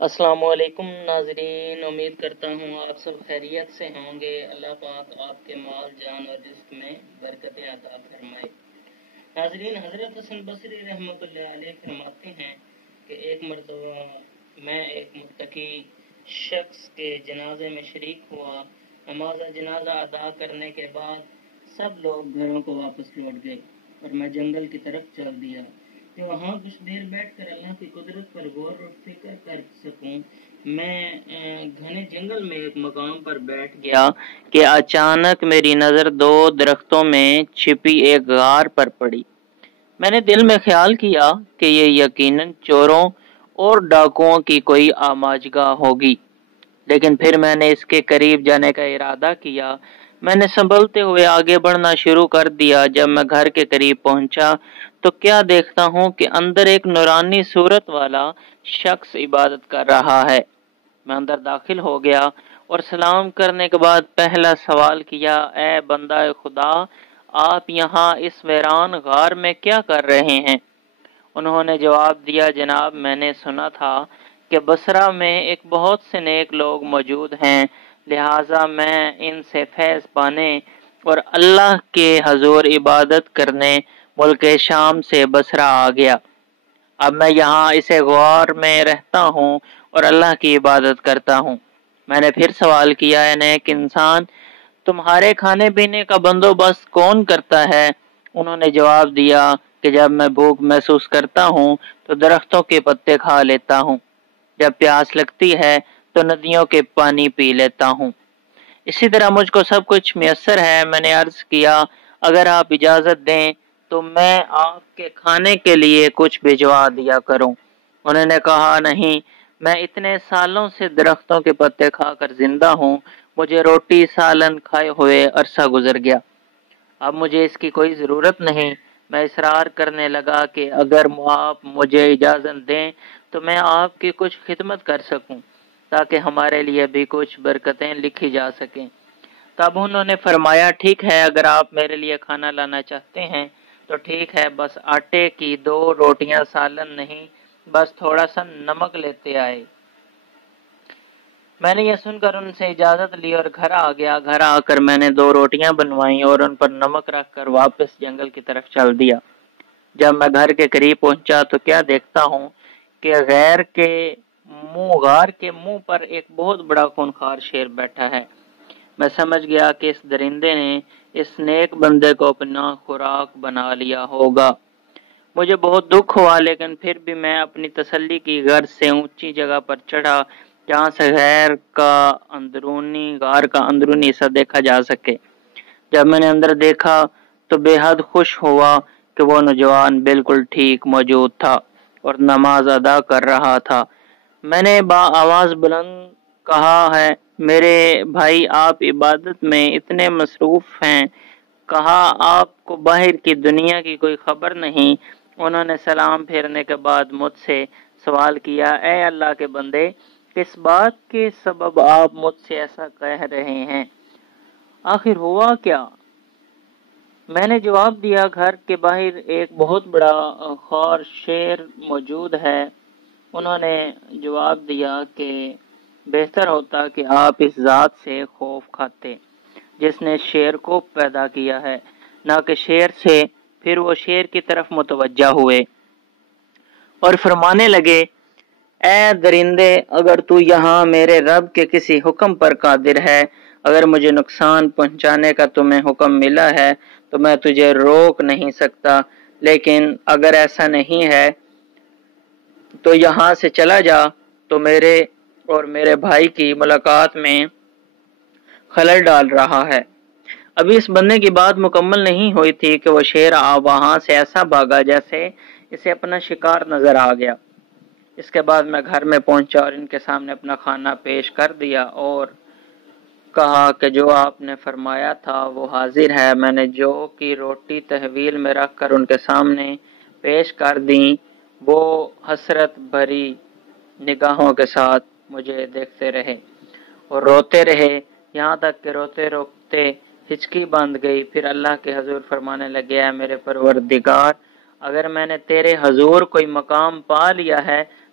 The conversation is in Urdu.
السلام علیکم ناظرین، امید کرتا ہوں آپ سب خیریت سے ہوں گے۔ اللہ پاک آپ کے مال جان اور رزق میں برکتیں عطا فرمائے۔ ناظرین، حضرت حسن بصری رحمۃ اللہ علیہ فرماتے ہیں کہ ایک مرتبہ میں ایک متقی شخص کے جنازے میں شریک ہوا۔ نماز جنازہ ادا کرنے کے بعد سب لوگ گھروں کو واپس لوٹ گئے اور میں جنگل کی طرف چل دیا کہ وہاں کچھ دیر بیٹھ کر اللہ کی قدرت پر غور و فکر کر سکوں۔ میں گھنے جنگل میں ایک مقام پر بیٹھ گیا کہ اچانک میری نظر دو درختوں میں چھپی ایک غار پر پڑی۔ میں نے دل میں خیال کیا کہ یہ یقیناً چوروں اور ڈاکوؤں کی کوئی آماجگاہ ہوگی، لیکن پھر میں نے اس کے قریب جانے کا ارادہ کیا۔ میں نے سنبھلتے ہوئے آگے بڑھنا شروع کر دیا۔ جب میں گھر کے قریب پہنچا تو کیا دیکھتا ہوں کہ اندر ایک نورانی صورت والا شخص عبادت کر رہا ہے۔ میں اندر داخل ہو گیا اور سلام کرنے کے بعد پہلا سوال کیا، اے بندہ خدا، آپ یہاں اس ویران غار میں کیا کر رہے ہیں؟ انہوں نے جواب دیا، جناب، میں نے سنا تھا کہ بصرہ میں ایک بہت سے نیک لوگ موجود ہیں، لہٰذا میں ان سے فیض پانے اور اللہ کے حضور عبادت کرنے ملک شام سے بصرہ آ گیا۔ اب میں یہاں اسے غار میں رہتا ہوں اور اللہ کی عبادت کرتا ہوں۔ میں نے پھر سوال کیا، اے نیک انسان، تمہارے کھانے پینے کا بندوبست کون کرتا ہے؟ انہوں نے جواب دیا کہ جب میں بھوک محسوس کرتا ہوں تو درختوں کے پتے کھا لیتا ہوں، جب پیاس لگتی ہے تو ندیوں کے پانی پی لیتا ہوں، اسی طرح مجھ کو سب کچھ میسر ہے۔ میں نے عرض کیا، اگر آپ اجازت دیں تو میں آپ کے کھانے کے لیے کچھ بھجوا دیا کروں۔ انہوں نے کہا، نہیں، میں اتنے سالوں سے درختوں کے پتے کھا کر زندہ ہوں، مجھے روٹی سالن کھائے ہوئے عرصہ گزر گیا، اب مجھے اس کی کوئی ضرورت نہیں۔ میں اصرار کرنے لگا کہ اگر آپ مجھے اجازت دیں تو میں آپ کی کچھ خدمت کر سکوں تاکہ ہمارے لیے بھی کچھ برکتیں لکھی جا سکیں۔ تب انہوں نے فرمایا، ٹھیک ہے، اگر آپ میرے لیے کھانا لانا چاہتے ہیں تو ٹھیک ہے، بس آٹے کی 2 روٹیاں، سالن نہیں، بس تھوڑا سا نمک لیتے آئے۔ میں نے یہ سن کر ان سے اجازت لی اور گھر آ گیا۔ گھر آ کر میں نے 2 روٹیاں بنوائیں اور ان پر نمک رکھ کر واپس جنگل کی طرف چل دیا۔ جب میں گھر کے قریب پہنچا تو کیا دیکھتا ہوں کہ غار کے منہ پر ایک بہت بڑا خونخوار شیر بیٹھا ہے۔ میں سمجھ گیا کہ اس درندے نے اس نیک بندے کو اپنا خوراک بنا لیا ہوگا۔ مجھے بہت دکھ ہوا، لیکن پھر بھی میں اپنی تسلی کی غرض سے اونچی جگہ پر چڑھا جہاں سے غار کا اندرونی حصہ دیکھا جا سکے۔ جب میں نے اندر دیکھا تو بے حد خوش ہوا کہ وہ نوجوان بالکل ٹھیک موجود تھا اور نماز ادا کر رہا تھا۔ میں نے آواز بلند کہا، ہے میرے بھائی، آپ عبادت میں اتنے مصروف ہیں، کہا آپ کو باہر کی دنیا کی کوئی خبر نہیں؟ انہوں نے سلام پھیرنے کے بعد مجھ سے سوال کیا، اے اللہ کے بندے، کس بات کے سبب آپ مجھ سے ایسا کہہ رہے ہیں؟ آخر ہوا کیا؟ میں نے جواب دیا، گھر کے باہر ایک بہت بڑا خوار شیر موجود ہے۔ انہوں نے جواب دیا کہ بہتر ہوتا کہ آپ اس ذات سے خوف کھاتے جس نے شیر کو پیدا کیا ہے، نہ کہ شیر سے۔ پھر وہ شیر کی طرف متوجہ ہوئے اور فرمانے لگے، اے درندے، اگر تو یہاں میرے رب کے کسی حکم پر قادر ہے، اگر مجھے نقصان پہنچانے کا تمہیں حکم ملا ہے تو میں تجھے روک نہیں سکتا، لیکن اگر ایسا نہیں ہے تو یہاں سے چلا جا، تو میرے اور میرے بھائی کی ملاقات میں خلل ڈال رہا ہے۔ ابھی اس بندے کی بات مکمل نہیں ہوئی تھی کہ وہ شیر وہاں سے ایسا بھاگا جیسے اسے اپنا شکار نظر آ گیا۔ اس کے بعد میں گھر میں پہنچا اور ان کے سامنے اپنا کھانا پیش کر دیا اور کہا کہ جو آپ نے فرمایا تھا وہ حاضر ہے۔ میں نے جو کی روٹی تحویل میں رکھ کر ان کے سامنے پیش کر دیں، وہ حسرت بھری نگاہوں کے ساتھ مجھے دیکھتے رہے اور روتے رہے، یہاں تک کہ روتے روتے ہچکی بند گئی۔ پھر اللہ کے حضور فرمانے لگے، اے میرے پروردگار، اگر میں نے تیرے حضور کوئی مقام پا لیا ہے